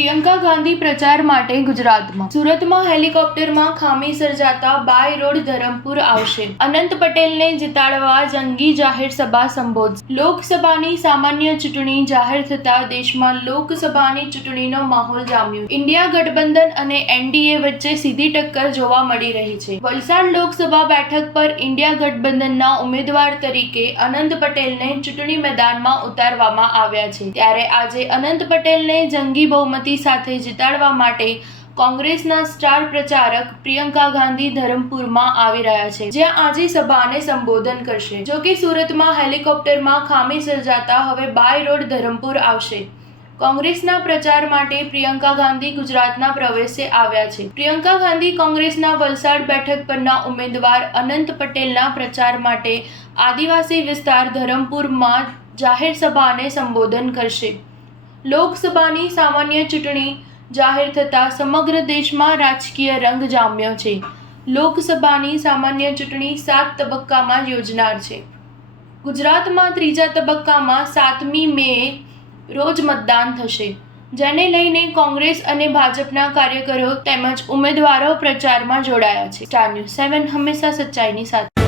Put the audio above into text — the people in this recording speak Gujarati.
પ્રિયંકા ગાંધી પ્રચાર માટે ગુજરાતમાં સુરતમાં હેલિકોપ્ટરમાં ખામી સર્જાતા બાય રોડ ધરમપુર આવશે. અનંત પટેલને જીતાડવા જંગી જાહેર સભા સંબોધશે. લોકસભાની સામાન્ય ચૂંટણી જાહેર થતા દેશમાં લોકસભાની ચૂંટણીનો માહોલ જામ્યો. ઇન્ડિયા ગઠબંધન અને એનડીએ વચ્ચે સીધી ટક્કર જોવા મળી રહી છે. વલસાડ લોકસભા બેઠક પર ઇન્ડિયા ગઠબંધનના ઉમેદવાર તરીકે અનંત પટેલને ચૂંટણી મેદાનમાં ઉતારવામાં આવ્યા છે. ત્યારે આજે અનંત પટેલને જંગી બહુમતી સાથે જીતાડવા માટે કોંગ્રેસના સ્ટાર પ્રચારક પ્રિયંકા ગાંધી ધરમપુરમાં આવી રહ્યા છે, જ્યાં આજે સભાને સંબોધન કરશે. જો કે સુરતમાં હેલિકોપ્ટરમાં ખામી સર્જાતા હવે બાય રોડ ધરમપુર આવશે. કોંગ્રેસના પ્રચાર માટે પ્રિયંકા ગાંધી ગુજરાતના પ્રવેશે આવ્યા છે. પ્રિયંકા ગાંધી કોંગ્રેસના વલસાડ બેઠક પરના ઉમેદવાર અનંત પટેલના પ્રચાર માટે આદિવાસી વિસ્તાર ધરમપુરમાં જાહેર સભાને સંબોધન કરશે. લોકસભાની સામાન્ય ચૂંટણી જાહેર થતાં સમગ્ર દેશમાં રાજકીય રંગ જામ્યો છે. લોકસભાની સામાન્ય ચૂંટણી 7 તબક્કામાં યોજાનાર છે. ગુજરાતમાં ત્રીજા તબક્કામાં 7મી મેએ રોજ મતદાન થશે, જેને લઈને કોંગ્રેસ અને ભાજપના કાર્યકરો તેમજ ઉમેદવારો પ્રચારમાં જોડાયા છે. સ્ટાર ન્યૂઝ 7 હંમેશા સચ્ચાઈની સાથે.